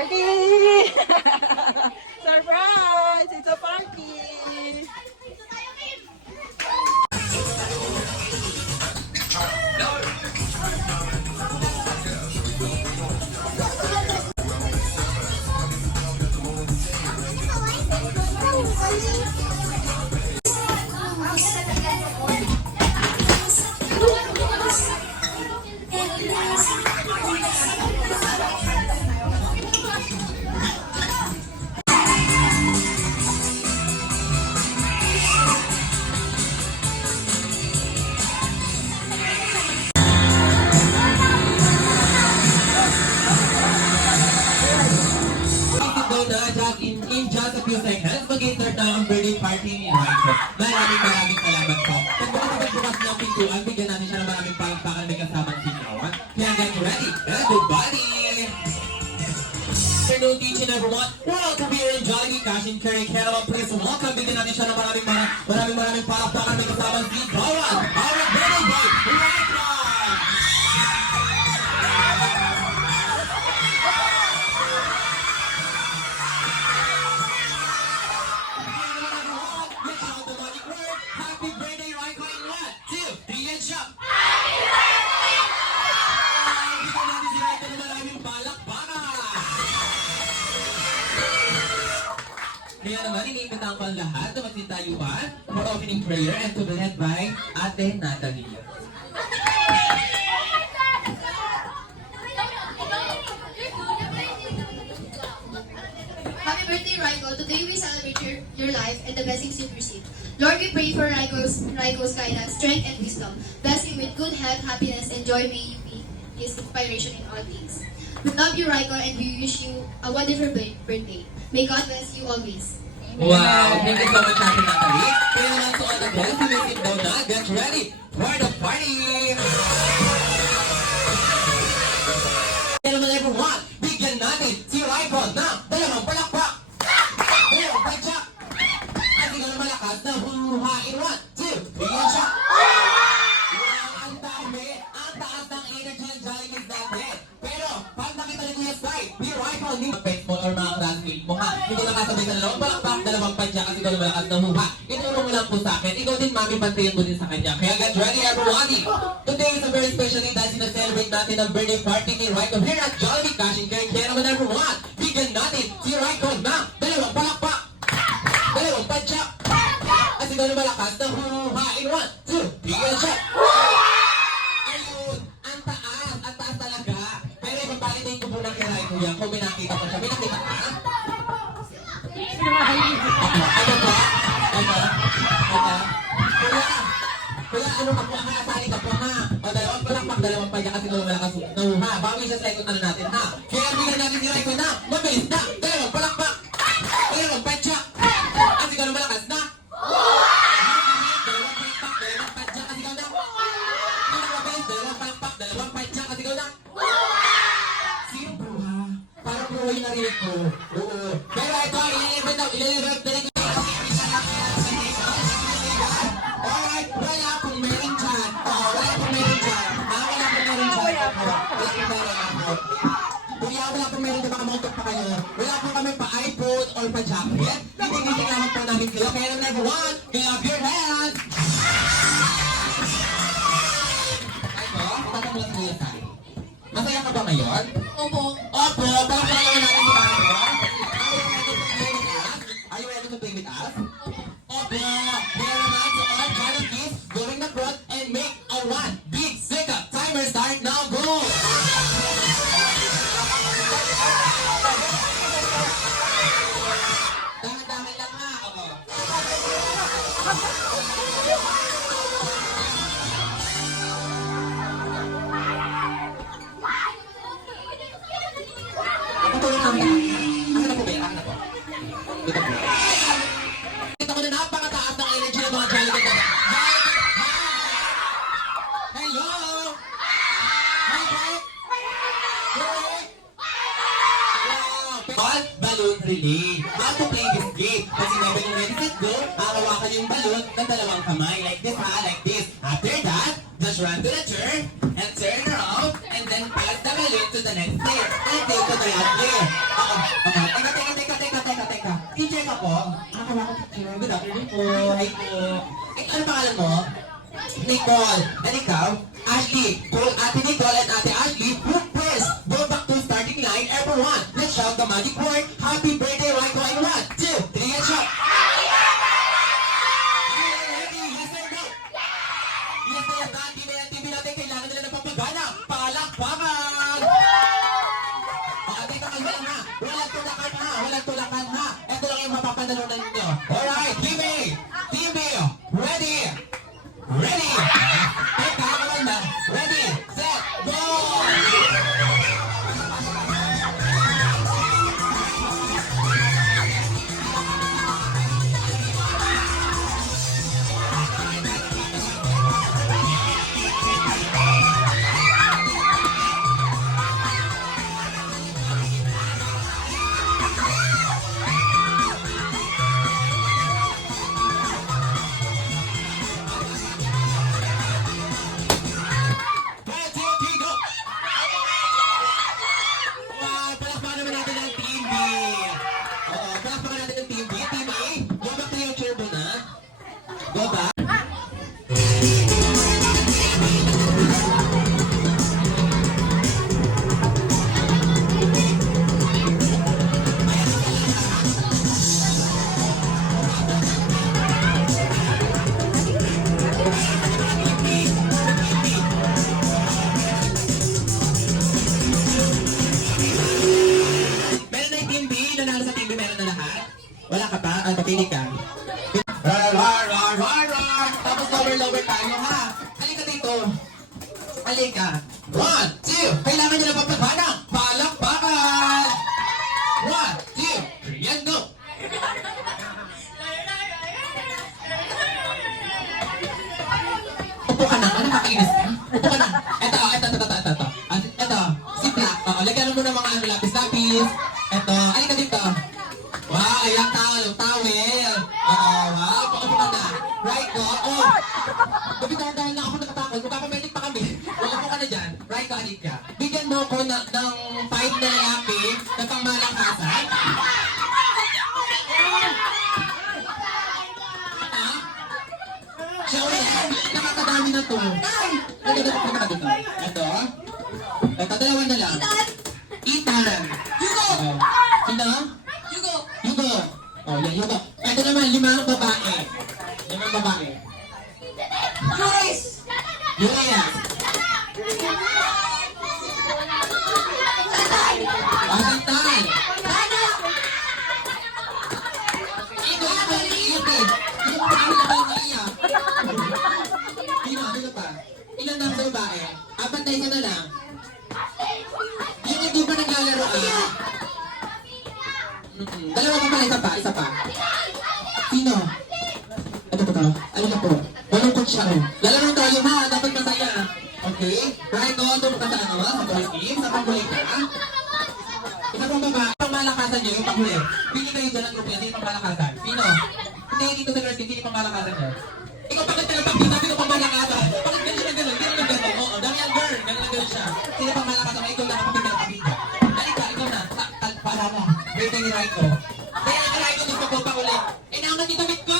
Party! Surprise! It's a party! In just a few seconds, mag-start na ang birthday party ni Raiko. Maraming salamat po. Pagbukas ng pintuan, bigyan natin siya ng maraming palakpakan may kasama si Kawan. Kaya get ready, everybody! Afternoon, each and everyone. Welcome here in Jollibee Cash and Carry. Kaya naman, please welcome. Bigyan natin siya ng maraming palakpakan may kasama si Kawan. Our birthday boy, Raiko! Kaya naman, iniimbitahan ko ang lahat na magsitayuan for opening prayer and to be led by Ate Natalie. Happy birthday, Raiko. Today we celebrate your life and the blessings you've received. Lord, we pray for Raiko's guidance, strength, and wisdom. Bless him with good health, happiness, and joy. May you be his inspiration in all things. We love you, Raiko, and we wish you a wonderful birthday. May God bless you always. Wow! Thank you so much, Ate Natalie. Kaya naman to all the guests, sumisit daw na. Get ready for the party! Kaya naman everyone, bigyan natin si Raiko na dalawang palakpak! Dalawang padyak! At ikaw na malakas na humuhain. 1, 2, 3, and shot! Wow! Ang taas ng energy ng Jollibee natin. Pero, pag nakita niyo yung sky, si Raiko, ni pet mo or mga classmate mo ha. Hindi nakasabay sa dalawang palakpak, dalawang padyak kasi ikaw na malakas na huha. Ituro mo lang po sa akin. Ikaw din, mami, pantayin mo din sa kanya. Kaya get ready, everybody! Today is a very special day dahil sinaselebrate natin ang birthday party ni Raiko here at Jollibee Cash and Carry. Kaya naman, everyone, bigyan natin si Raiko na dalawang palakpak, dalawang padyak, at ikaw na malakas na huhain. 1, 2, 3, and shot! Ayun! Ang taas talaga. Pero ipapalitin ko muna kay Raiko yan kung may nakita ko siya. May nakita ka? Ano ba? Kaya ano ka po, nakasali ka po ha. O dalawang palakpak, dalawang padyak kasi kung malakas na huha. Bawi siya sa ikot ano natin ha. Kaya bigyan natin si Raiko na mabilis na. Dalawang palakpak, dalawang padyak, at ikaw na malakas na. Dalawang palakpak, dalawang padyak, at ikaw na. Dalawang palakpak, dalawang padyak, at ikaw na. Sino po ha? Parang buhay na rin ko. Oo. Pero ito, ililibot na rin. Alright, wala akong meron dyan. Wala akong meron dyan. Wala akong meron dyan. Kuya, wala akong meron dyan. Baka mautok pa kayo. Wala akong kami pa iPhone or pa jacket. Hindi naman po namin kayo. Kaya naman everyone, clap your hands! Ay po, tatanong lang kuya tayo. Masaya ka ba ngayon? Opo. Opo, parang naman natin si Marco. Are you ready to play with us? Opo, kaya naman si all Jollibee going abroad and make a one big second. Timer start now, go! Dahan-dahan lang ha, ako. Patulong namin. Akin na po ba? Akin na po. Dito po. Kita ko na napakataas ng energy ng mga Jollibee na. Hello! Hi, guys! Wow! Balloon relay. How to play this game? Kasi never yung ready, set, go. Hakawakan yung balloon ng dalawang kamay. Like this ha, like this. After that, just run to the turn and turn around and then pass the balloon to the next player. And take the kay Ashley. Oo. Teka. Teacher ka po? Akala ko teacher. Good afternoon po. Hi po. Ano pangalan mo? Nicole. And ikaw? Ashley. Call Ate Nicole and Ate Ashley. Group first. Go back to starting line. Everyone, let's shout the magic word. Happy birthday, Raiko. In 1, 2, 3, and shout. Ready? Yes or no? Yes or no? TV natin. Kailangan nila ng papagana. Palakpakan! Teka, kalma ha. Walang tulakan ha. Ito lang yung mapapanalunan ninyo. Alright, TV, ready? Teka, kawan na. Ready, set, go! Wala ka pa? Papili ka. Tapos lower tayo ha. Halika dito. Halika. 1, 2. Kailangan nyo na papagana. Palakpakan. 1, 2, 3, and go. Upo ka na. Ano nakainis ka? Upo ka na. Ito. Si Black. Lagyan mo na mga lapis-lapis. Ito. Halika dito. Wow, ilang towel. Wow, paupo ka na. Right ko. Oh. Dahil lang ako nakatakot. Magpapamedik pa kami. Paupo ka na dyan. Right ko, alit ka. Bigyan mo ko ng 5 na lalaki na pangmalakasan. Siya ulit. Nakakadami na to. Ito, dalawa na lang. Ethan. Hugo. Sino? Hugo. Oh, yan, Hugo. Ito naman, 5 babae. 5 babae. Julius. Chantal. Sino pa? Ilan na sa babae? Abantay ka na lang. Yung hindi pa naglalaro Dalawa pa pala, isa pa. Sino? Ito. Ano na po? Malungkot siya. Lalaro tayo ha, dapat masaya. Okay? Right on, doon ka sa sa boys game, sa panghuli ka. Isa pong babae, pangmalakasan nyo, yung panghuli. Pili kayo dyan ang grupo yan, sino pangmalakasan? Sino? Hindi, dito sa nursing, sino pangmalakasan nyo? Ikaw, bakit ka nagpapil? Sabi ko pangmalakasan. Bakit ganyan na gano'n? Ganyan na gano'n. Oo, dami ang girl. Ganyan na gano'n siya. Sino pangmalakasan? Ikaw na kapag pinapapil ka. Ikaw na. Para mo. Birthday ni Raiko. Kaya ang Raiko gusto ko pa ulit. Naman yung damit ko!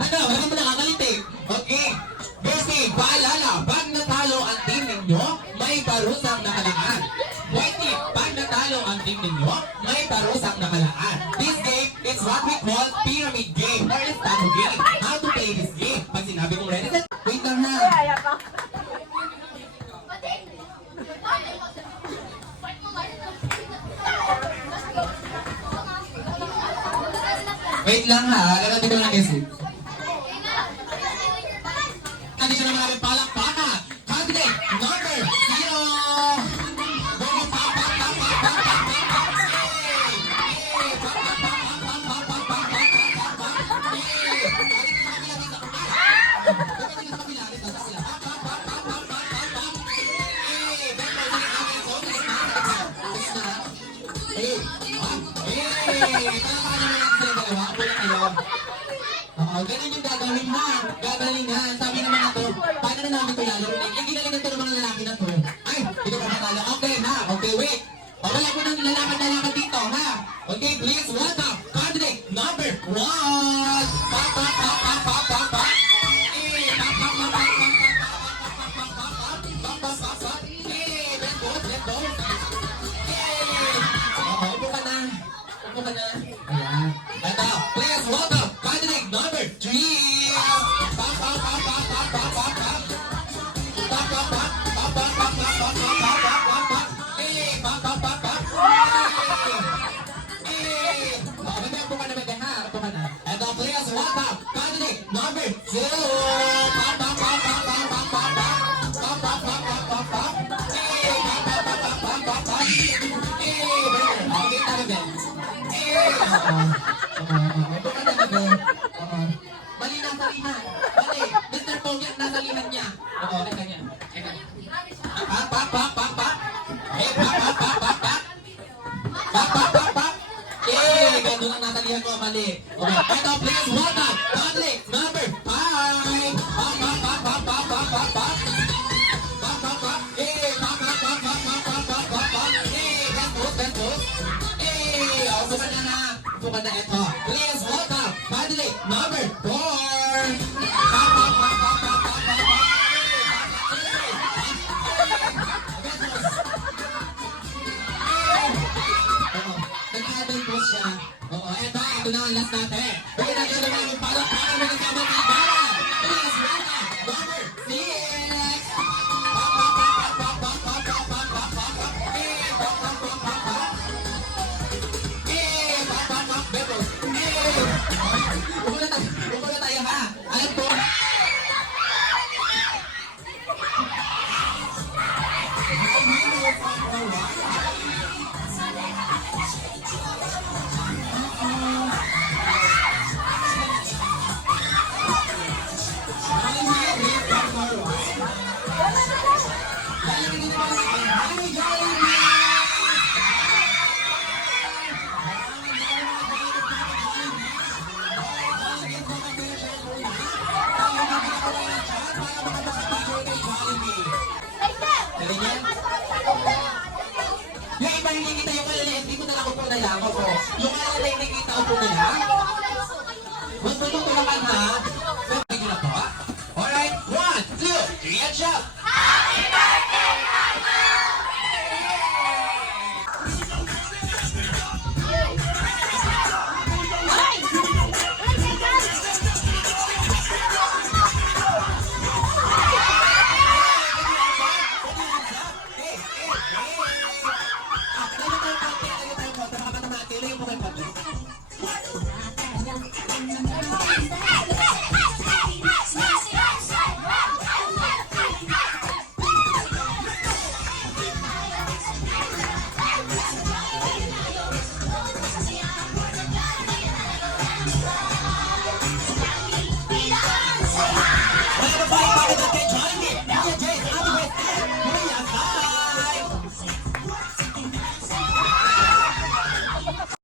Ano? Wala mo nakakalit eh. Okay. Birthday, paalala. Pag natalo ang team ninyo, may parusang nakalaan. Whitey, pag natalo ang team ninyo, may parusang nakalaan. This game is what we call pyramid game or estato game. How to play this game? Pag sinabi kong ready, wait lang na. Wait lang ha, lalati ko ng message. Hindi siya naman namin palakpakan. Candidate number 0. Ganun yung gagawin ha. Sabi ng mga to, paano na namin ito lalo? Ginalingan to ng mga lalaki na to. Ay, hindi ko pa matalo. Okay na. Okay, wait. Okay. lalaban dito, ha? Okay, please welcome candidate number 1. Pa, pa, pa, pa, pa, pa, pa. Eh, pa, pa, pa, pa, pa, pa, pa, pa, pa, pa, pa, pa, pa. Eh, let's go, let's go. Eh, upo ka na. Upo ka na. Ayan. Ito, please welcome candidate number 3. Pa, pa, pa, pa, pa, pa, pa, pa. Pa, pa, pa, pa, pa, pa, pa, pa, pa, pa, pa, pa, pa. Eh, pa, pa, pa, pa. Eh, upo ka na, Mega, ha? Upo ka na. Ito, please welcome candidate number 2. Pa, pa, pa, pa, pa, pa, pa, pa. Pa, pa, pa, pa, pa, pa. Eh, pa, pa, pa, pa, pa, pa, pa. Eh, okay, tama, Ben. Upo ka na, Mega. Mali nasa lihan. Mali. Mr. Pogyak nasa lihan niya. Oo, eka niya. Eka. Pa, pa, pa, pa, pa. Eh, pa, pa, pa, pa, pa. Pa, pa, pa, pa. Eh, ganun ang nasa lihan ko. Mali. Okay. Ito, please welcome candidate number 5. Pa, pa, pa, pa, pa, pa, pa, pa. Pa, pa, pa. Eh, pa, pa, pa, pa, pa, pa, pa, pa, pa. Eh, that's good. Eh, upo ka na, ha. Upo ka na. Ito. Please welcome candidate number 4. Pa, pa, pa, pa, pa, pa, pa, pa. Oo, nag-aabay po siya. Oo, ito na ang last natin. Bigyan natin naman yung palakpakan ng kasama kaibigan. Please welcome number 6. Pa, pa, pa, pa, pa, pa, pa, pa, pa, pa, pa, pa. Eh, pa, pa, pa, pa, pa. Eh, pa, pa, pa, Bebos. Eh, upo na tayo, ha? Alam po. Yung iba hindi kita yung kalala, hindi mo na lang upo na lang. Yung kalala hindi kita upo na lang. Mas